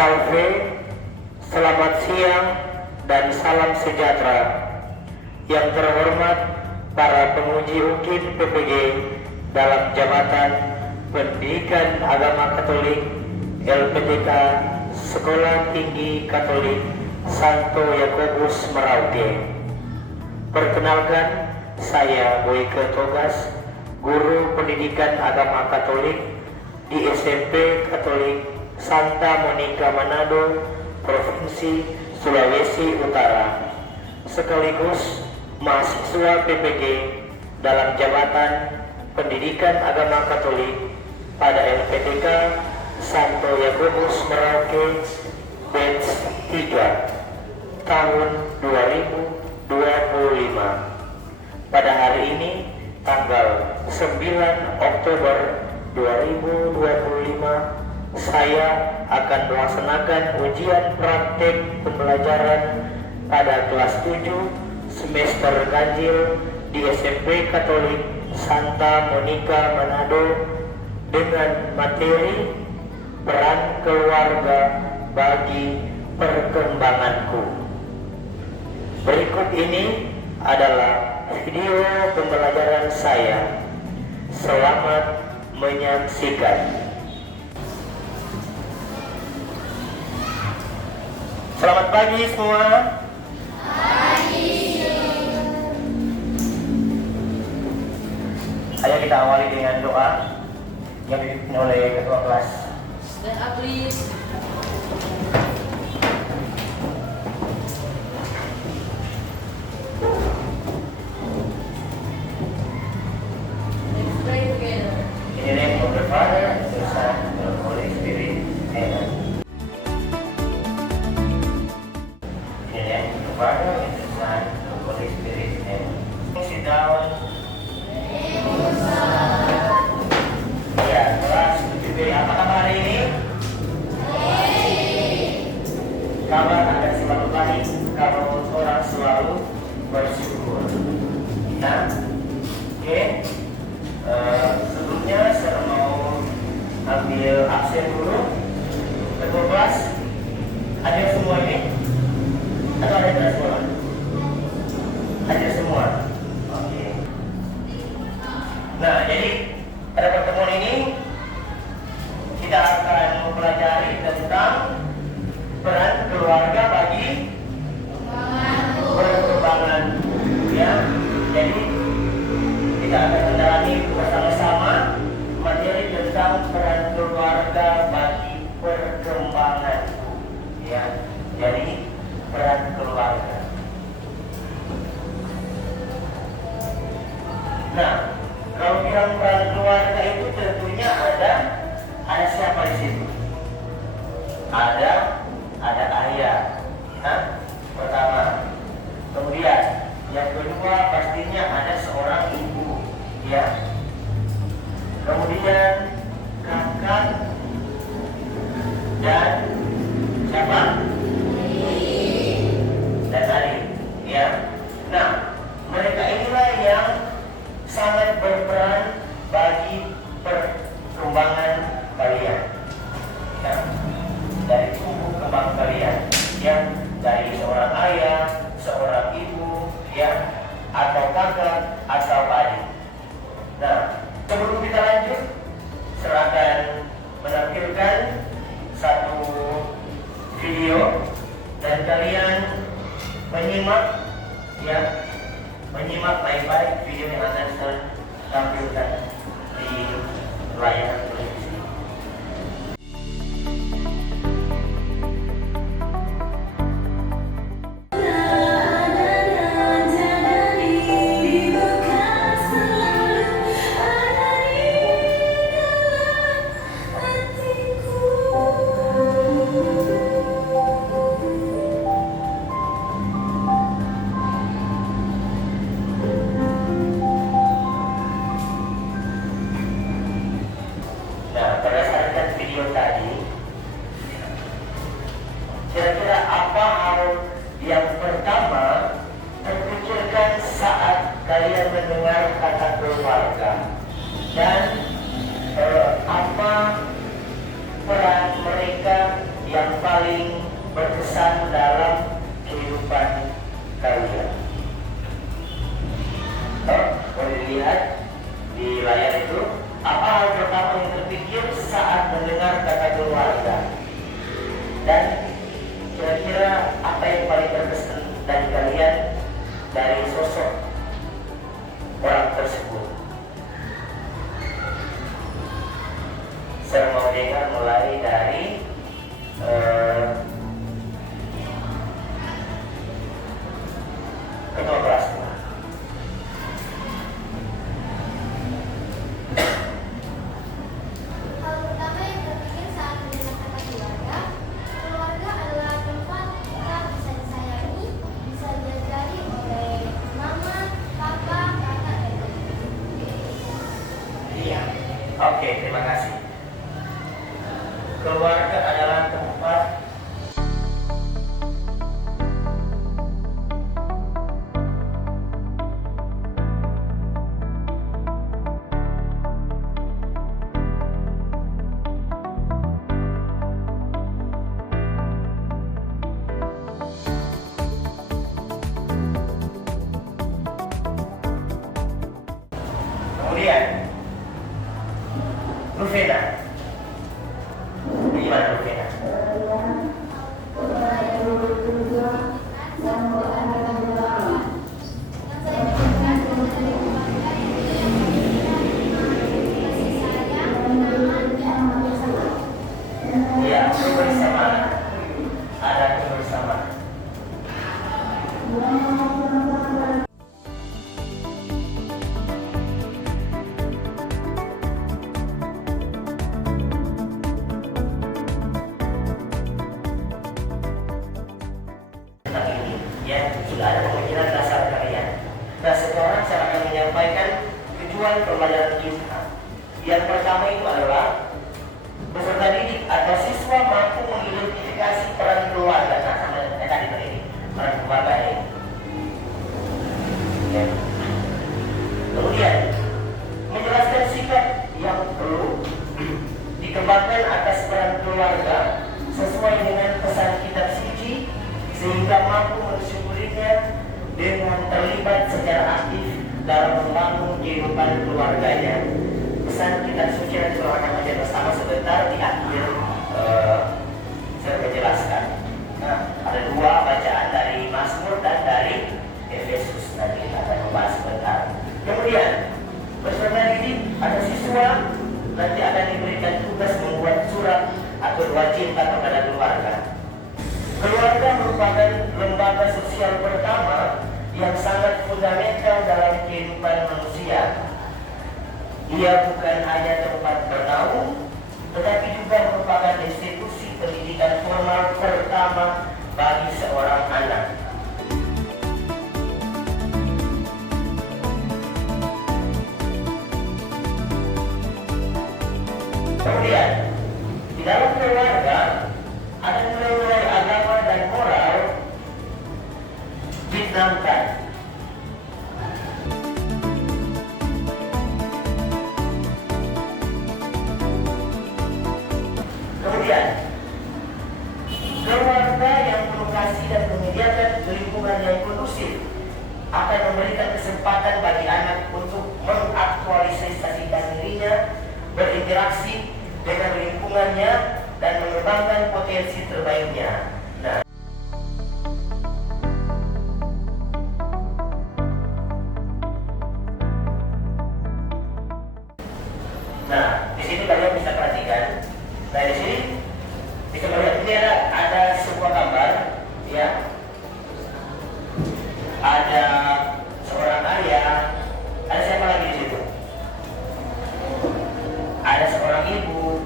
Salve, selamat siang dan salam sejahtera. Yang terhormat para penguji UKIN PPG dalam jabatan Pendidikan Agama Katolik LPTK Sekolah Tinggi Katolik Santo Yakobus Merauke. Perkenalkan, saya Boyke Togas, Guru Pendidikan Agama Katolik di SMP Katolik Santa Monica Manado, Provinsi Sulawesi Utara, sekaligus mahasiswa PPG dalam jabatan Pendidikan Agama Katolik pada LPTK Santo Yakobus Merauke batch 3 tahun 2025. Pada hari ini tanggal 9 Oktober 2025, saya akan melaksanakan ujian praktek pembelajaran pada kelas 7 semester ganjil di SMP Katolik Santa Monica Manado dengan materi peran keluarga bagi perkembanganku. Berikut ini adalah video pembelajaran saya. Selamat menyaksikan. Selamat pagi semua. Ayo kita awali dengan doa yang dipimpin oleh ketua kelas. Stand up please. Let's pray together. In the name of the Father, the Son, and the Holy Spirit. Amen. In the name of the Father, and the Son, and the Holy Spirit. Amen. Sit down. Ya, kelas 7B, apa kabar hari ini? Kabar ada selalu baik kalau orang selalu bersyukur. Nah, oke. Sebelumnya saya mau ambil absen dulu. Ketua kelas, hadir semua ini? Atau ada yang tidak semua? Hadir semua. Oke. Nah, jadi pada pertemuan ini kita akan mempelajari tentang peran keluarga bagi perkembangan, ya. Jadi kita akan mendalami bersama-sama materi tentang peran keluarga bagi perkembangan, ya. Jadi peran keluarga. Nah, kalau bilang peran keluarga itu tentunya ada siapa di situ? Ada ayah, ya, pertama. Kemudian yang kedua pastinya ada seorang ibu, ya. Kemudian kakak dan siapa? Dan adik, ya. Nah, mereka inilah yang sangat berperan bagi perkembangan kalian, ya. Dari tumbuh kembang kalian, ya, dari seorang ayah, seorang ibu, ya, atau kakak atau adik. Nah, sebelum kita lanjut, saya akan menampilkan satu video dan kalian menyimak, ya. Menyimak baik-baik video yang akan saya tampilkan di layar televisi. yang paling berkesan dalam kehidupan kalian? Boleh dilihat di layar itu, apa hal pertama yang terpikir saat mendengar kata keluarga? Dan kira-kira apa yang paling berkesan dari kalian dari sosok orang tersebut? Saya mau dengar mulai dari ketua kelas. Hal pertama yang terpikir saat mendengar kata keluarga, keluarga adalah tempat kita bisa disayangi, bisa diajari oleh mama, papa, kakak, dan adik. Iya. Oke, terima kasih. Keluarga adalah tempat kemudian Rufena. Gimana Rufena? Iya, kebersamaan. Ada kebersamaan. Tentang ini, ya, sudah ada pemikiran dasar kalian. Nah, sekarang saya akan menyampaikan tujuan pembelajaran kita. Yang pertama itu adalah peserta didik atau siswa mampu mengidentifikasi peran keluarga. Nah, sama tadi ini, peran keluarga ini. Ya. Kemudian menjelaskan sikap yang perlu dikembangkan atas peran keluarga sesuai dengan pesan kitab suci, sehingga mampu mensyukurinya dengan terlibat secara aktif dalam membangun kehidupan keluarganya. Pesan kitab suci yang kita akan baca bersama sebentar di akhir saya menjelaskan. Nah, ada dua bacaan dari Mazmur dan dari Efesus. Nanti kita akan membahas sebentar. Kemudian peserta didik ada siswa nanti akan diberikan tugas membuat surat atau doa cinta kepada keluarga. Keluarga merupakan lembaga sosial pertama yang sangat fundamental dalam kehidupan manusia. Ia bukan hanya tempat bernaung, tetapi juga merupakan institusi pendidikan formal pertama bagi seorang anak. Kemudian, di dalam keluarga ada nilai-nilai agama dan moral ditanamkan. Kemudian, keluarga yang penuh kasih dan menyediakan lingkungan yang kondusif akan memberikan kesempatan bagi anak untuk mengaktualisasikan dirinya, berinteraksi dengan lingkungannya, dan mengembangkan potensi terbaiknya. Nah, di sini kalian bisa perhatikan. Nah, di sini bisa melihat ini ada sebuah gambar, ya. Ada seorang ayah, ada siapa lagi di situ? Ada seorang ibu,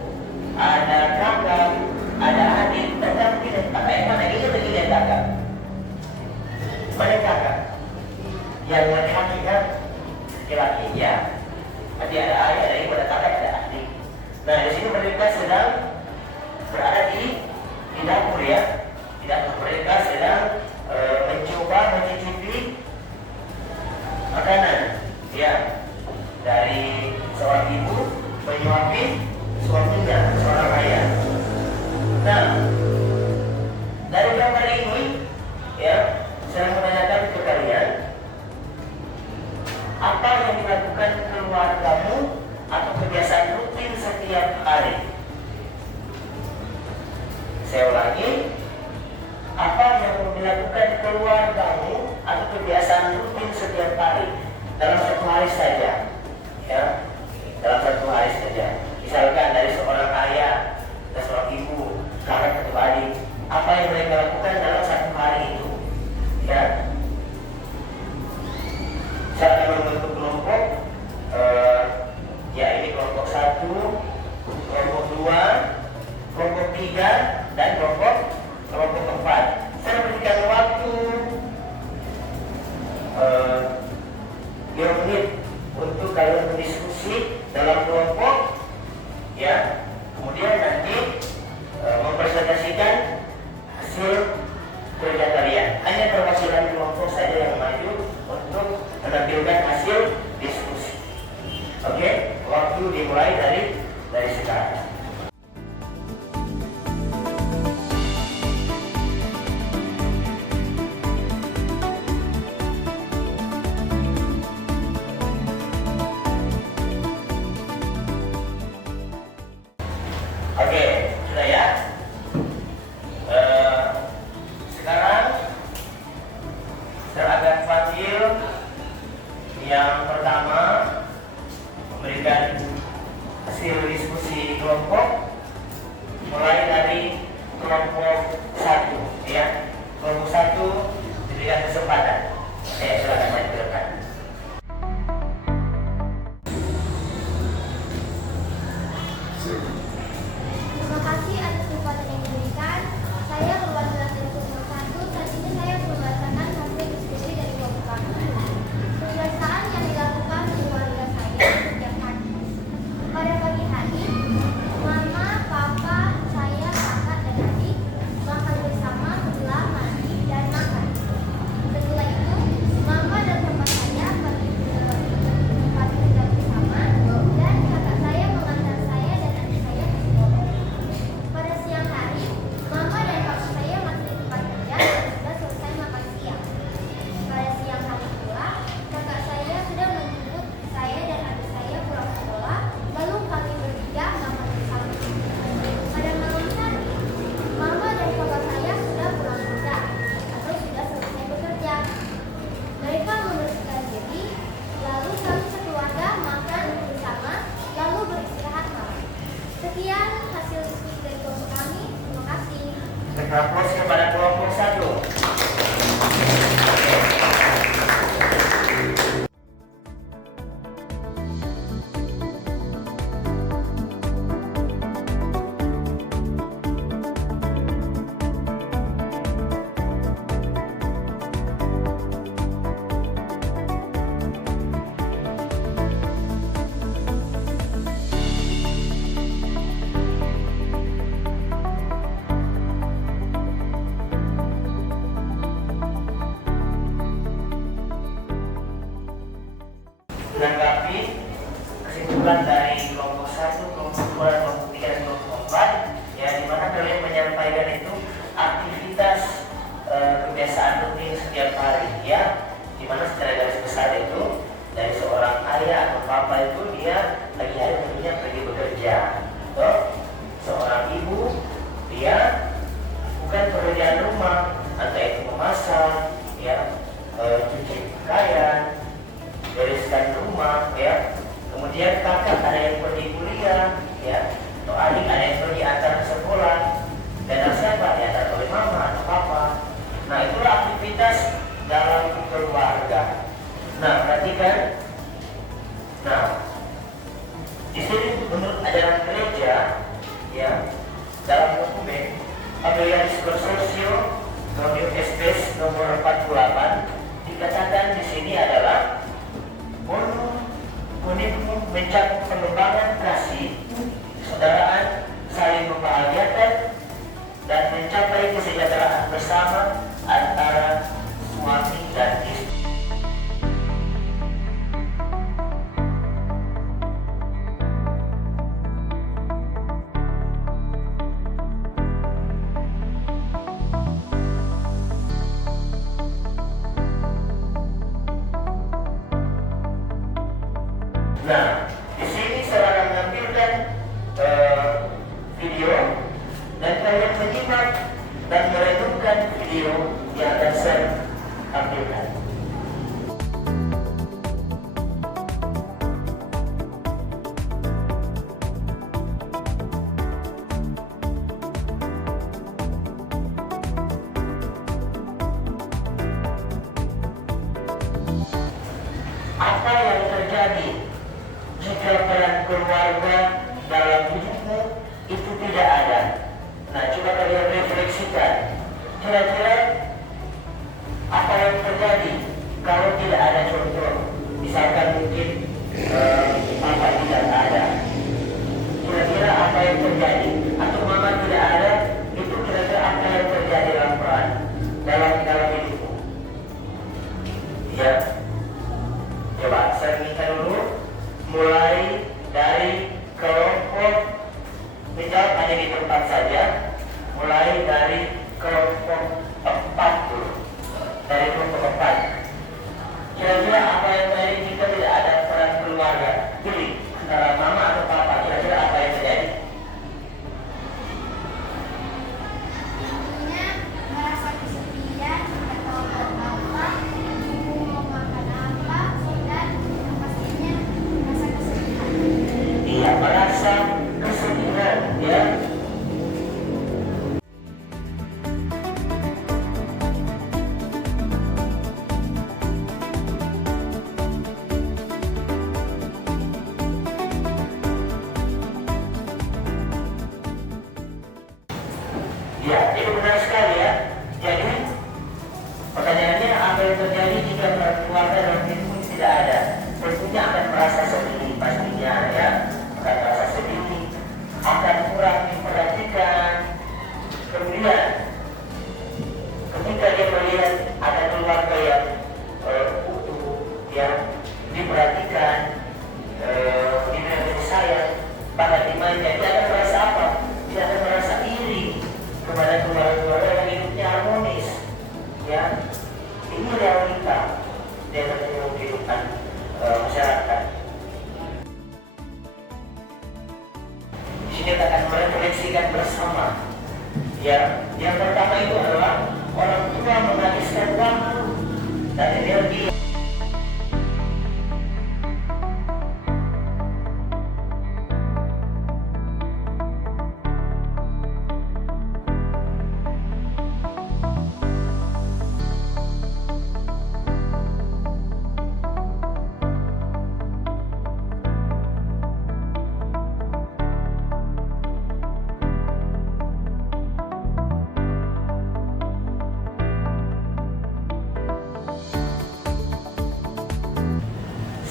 ada kakak, ada adik, dan mungkin mana ini begini kakak. Mana kakak? Yang laki-laki kan? Laki-laki, ya. Nanti ada ayah, ada ibu, ada kakak, ada adik. Nah, di sini mereka sedang berada di dapur, ya. Di dapur mereka sedang mencoba mencicipi Saya ulangi, apa yang dilakukan keluargamu atau kebiasaan rutin setiap hari dalam satu hari saja, ya, dalam satu hari saja. Misalkan dari seorang ayah dan seorang ibu, kakak atau adik, apa yang mereka lakukan dalam satu hari itu, ya. Saya akan membentuk kelompok, ya ini kelompok 1, kelompok 2, kelompok 3, dan kelompok 4. Saya berikan waktu 5 menit untuk kalian berdiskusi dalam kelompok, ya. Kemudian nanti mempresentasikan hasil kerja kalian. Hanya perwakilan kelompok saja yang maju untuk menampilkan hasil diskusi. Oke, waktu dimulai dari sekarang. Oke, sudah ya. Sekarang saya akan panggil yang pertama memberikan hasil diskusi kelompok, mulai dari kelompok 1, ya. Kelompok 1 diberikan kesempatan. Silakan maju ke depan. Terima kasih atas kesempatan yang diberikan. Saya perwakilan dari kelompok 1. Saat ini saya membacakan hasil diskusi dari kelompok kami. Kebiasaan yang dilakukan keluarga saya setiap pagi. Pada pagi hari, mama, papa, saya, kakak, dan adik makan bersama setelah mandi dan makan. Setelah itu, mama dan papa saya pergi ke tempat kerja bersama, dan kakak saya mengantar saya dan adik saya ke sekolah. Pada siang hari, mama dan papa saya masih di tempat kerja dan sudah selesai makan siang. Pada siang hari pula, kakak saya sudah menjemput saya dan adik saya pulang sekolah, lalu kami bertiga makan bersama. Pada malam hari, mama dan papa saya sudah pulang kerja atau sudah selesai bekerja. Mereka membersihkan diri, lalu kami sekeluarga makan bersama, lalu beristirahat malam. Sekian hasil diskusi dari kelompok kami. Terima kasih. Kita aplaus kepada kelompok 1. Menanggapi kesimpulan dari kelompok 1, kelompok 2, kelompok 3, dan kelompok 4, ya, di mana kalian menyampaikan itu aktivitas kebiasaan rutin setiap hari, ya, di mana secara garis besar itu dari seorang ayah atau papa itu dia pagi hari tentunya pergi bekerja, toh seorang ibu dia bukan pekerjaan rumah, entah itu memasak, ya, cuci pakaian, bereskan rumah, ya. Kemudian kakak ada yang pergi kuliah, ya, atau adik ada yang pergi antar ke sekolah, dan siapa diantar oleh mama atau papa. Nah, itulah aktivitas dalam keluarga. Nah, perhatikan. Nah, di sini menurut ajaran gereja, ya, dalam dokumen Pemilihan Sosio Nomor SPS nomor 48 dikatakan di sini adalah Unitmu mencakup pengembangan kasih, persaudaraan, saling membahagiakan, dan mencapai kesejahteraan bersama antara suami dan istri. Nah, di sini saya akan menampilkan video dan kalian menyimak dan meredupkan video yang akan saya tampilkan. Apa yang terjadi jika peran keluarga dalam hidupmu itu tidak ada? Nah, coba kalian refleksikan. Kira-kira apa yang terjadi kalau tidak ada contoh? Misalkan mungkin papa tidak ada. Kira-kira apa yang terjadi? Atau mama tidak ada? Itu kira-kira apa yang terjadi dalam peran dalam hidupmu? Ya. Coba saya minta dulu mulai dari kelompok, menjawab hanya di tempat saja, mulai dari kelompok 4 dulu, dari kelompok 4. Kira-kira apa yang terjadi jika tidak ada peran keluarga? Pilih antara mama atau papa, kira-kira apa yang terjadi? Intinya merasa kesepian, tidak tahu buat apa, ibu mau makan apa, dan pastinya merasa kesedihan. Iya, merasa kesedihan, ya. Ya, itu benar sekali ya. Jadi, pertanyaannya apa yang terjadi jika peran keluarga dalam hidupmu tidak ada? Tentunya akan merasa sedih pastinya ya. Akan merasa sedih, akan kurang diperhatikan. Kemudian, ketika dia melihat ada keluarga yang utuh, yang diperhatikan, diberi kasih sayang, bahkan dimanja, dia akan merasa apa? Dia akan merasa iri kepada keluarga yang hidupnya harmonis, ya. Ini realita dalam kehidupan masyarakat. Di sini kita akan merefleksikan bersama, ya. Yang pertama itu adalah orang tua menghabiskan waktu dan energi.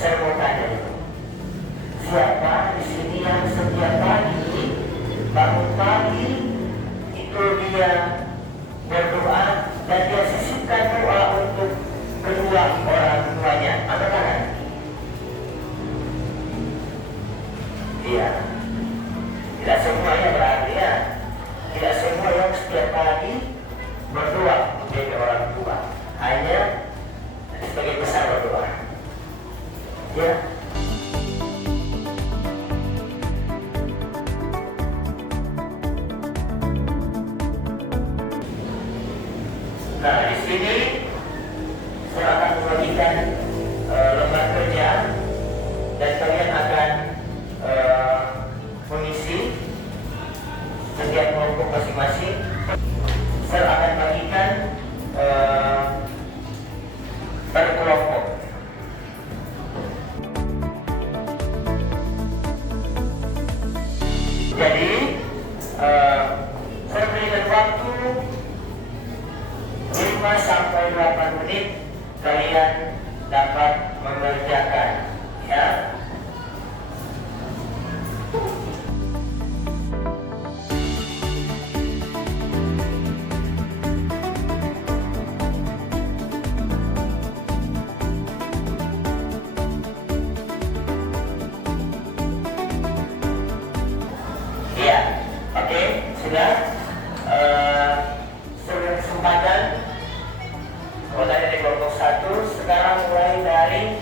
Saya mau tanya dulu, siapa di sini yang setiap pagi bangun pagi itu dia berdoa dan dia sisipkan doa untuk kedua orang tuanya? Angkat tangan. Iya. Tidak semuanya berarti ya. Tidak semua yang setiap pagi berdoa menjadi orang tua. Hanya sebagian besar berdoa. Ya. Nah, di sini saya akan membagikan lembar kerja dan kalian akan mengisi setiap kelompok masing-masing. Saya akan bagikan per kelompok. Jadi saya berikan waktu 5 sampai 8 menit kalian dapat mengerjakan, ya. Ya, oke, sudah. Kesempatan kalau tadi di kelompok 1, sekarang mulai dari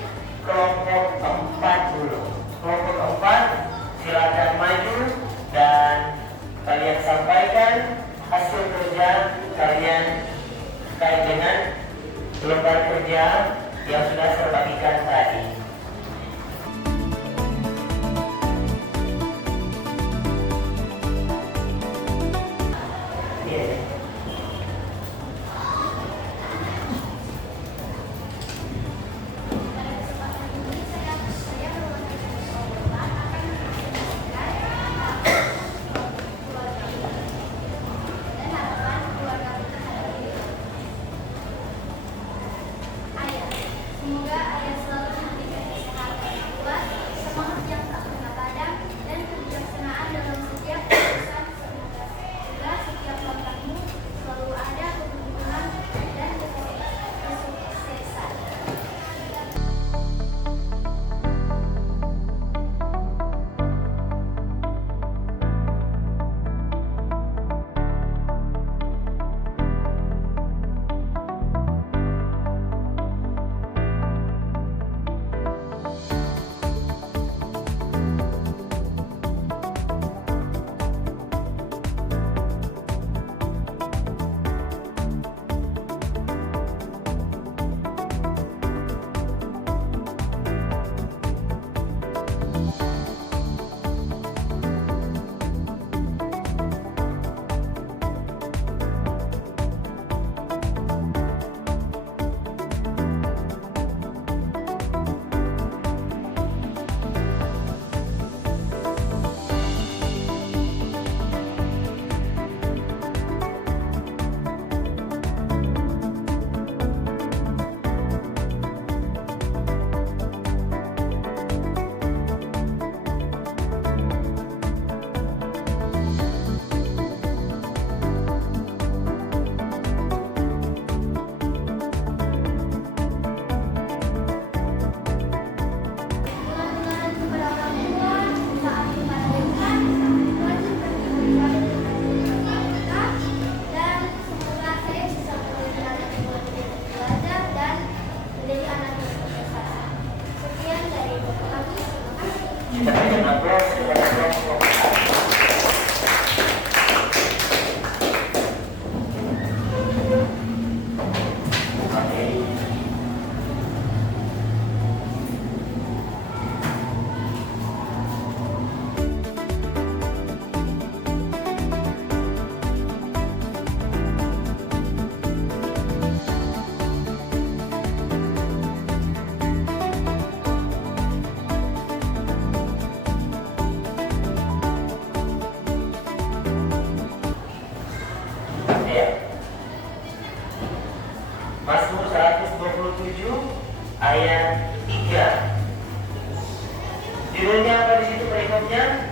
ayat 3. Judulnya apa di situ berikutnya?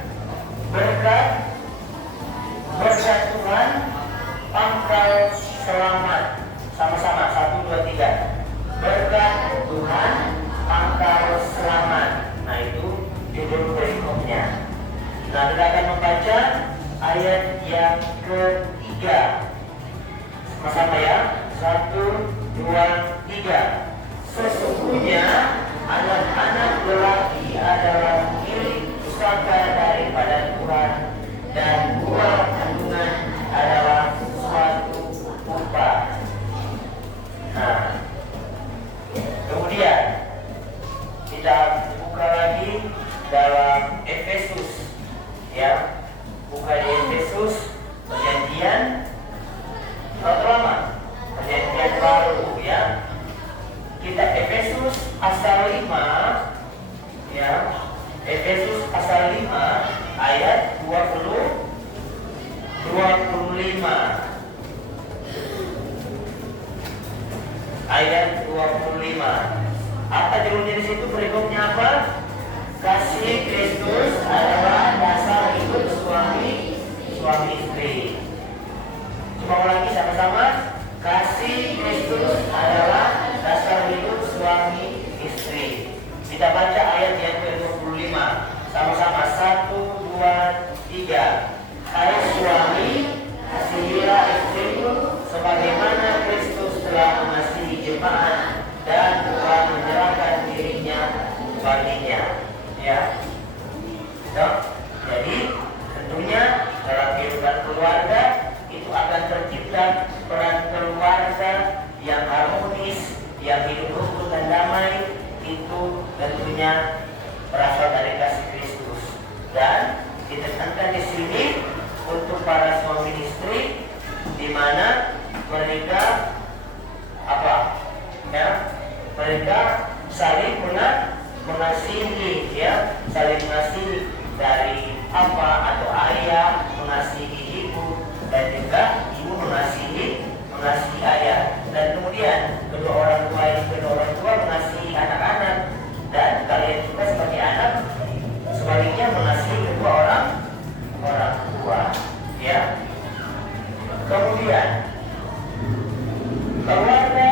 Berkat Tuhan pangkal selamat. Sama-sama 1, 2, 3. Berkat Tuhan pangkal selamat. Nah itu judul berikutnya. Nah kita akan membaca ayat yang ketiga. Sama-sama ya. 1, 2, 3. Sesungguhnya anak-anak lelaki adalah milik pusaka daripada Tuhan, dan buah kandungan adalah suatu upah. Nah, kemudian kita buka lagi dalam Efesus, ya, buka di Efesus perjanjian lama, perjanjian baru, ya. Kita Efesus pasal 5, ya. Efesus pasal 5 ayat 25. Ayat 25. Apa judulnya di situ? Berikutnya apa? Kasih Kristus adalah dasar hidup suami istri. Coba ulangi sama-sama. Kasih Kristus adalah dasar hidup suami istri. Kita baca ayat yang ke-25 sama-sama. 1, 2, 3. Hai suami, kasihilah istrimu sebagaimana Kristus telah mengasihi jemaat dan telah menyerahkan dirinya baginya. Ya. Jadi tentunya dalam kehidupan keluarga itu akan tercipta peran keluarga yang harmonis, yang hidup rukun dan damai. Itu tentunya berasal dari kasih Kristus. Dan ditekankan di sini untuk para suami istri, di mana mereka apa? Ya, mereka saling mengasihi, ya, saling mengasihi dari apa atau ayah mengasihi ibu, dan juga ibu mengasihi ayah, dan kemudian kedua orang tua mengasihi anak-anak, dan kalian juga sebagai anak sebaliknya mengasihi kedua orang tua, ya. Kemudian keluarga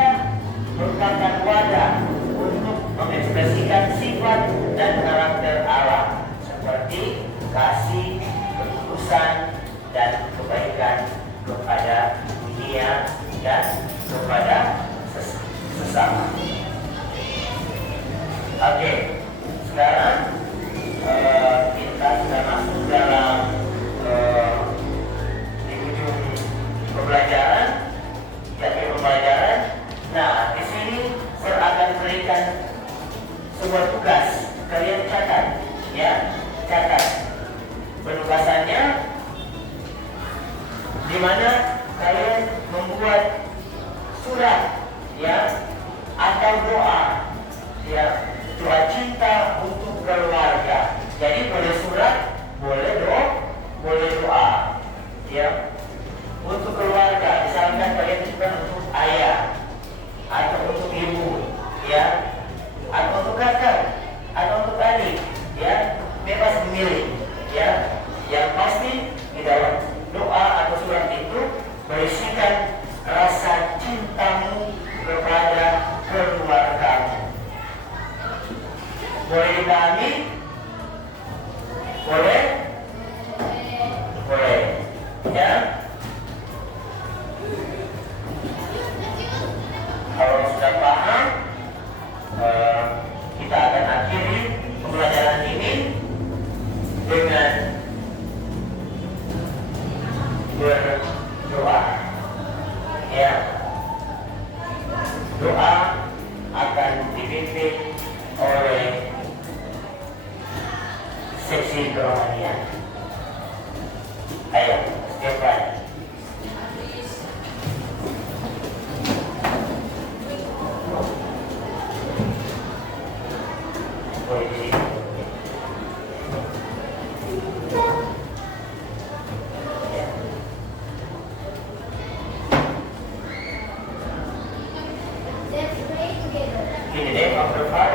merupakan wadah untuk mengekspresikan sifat dan karakter Allah seperti kasih, ketulusan, dan kebaikan kepada dunia dan kepada sesama. Oke, sekarang kita sudah masuk dalam di ujung pembelajaran, pembelajaran. Nah, di sini saya akan berikan sebuah tugas. Kalian catat, ya, catat. Penugasannya di mana kalian membuat surat, ya, atau doa, ya, doa cinta untuk keluarga. Jadi boleh surat, boleh doa, ya, untuk keluarga. Misalkan kalian juga untuk ayah atau untuk ibu, ya, atau untuk kakak atau untuk adik, ya, bebas memilih, ya. Yang pasti di dalam doa atau surat itu berisikan rasa cintamu kepada keluargamu. Boleh dipahami? Boleh? Boleh, ya. Kalau sudah paham, kita akan akhiri pembelajaran ini dengan berdoa, ya. Doa akan dipimpin oleh seksi kerohanian. Ayo, Stefan. Let's pray together. observasi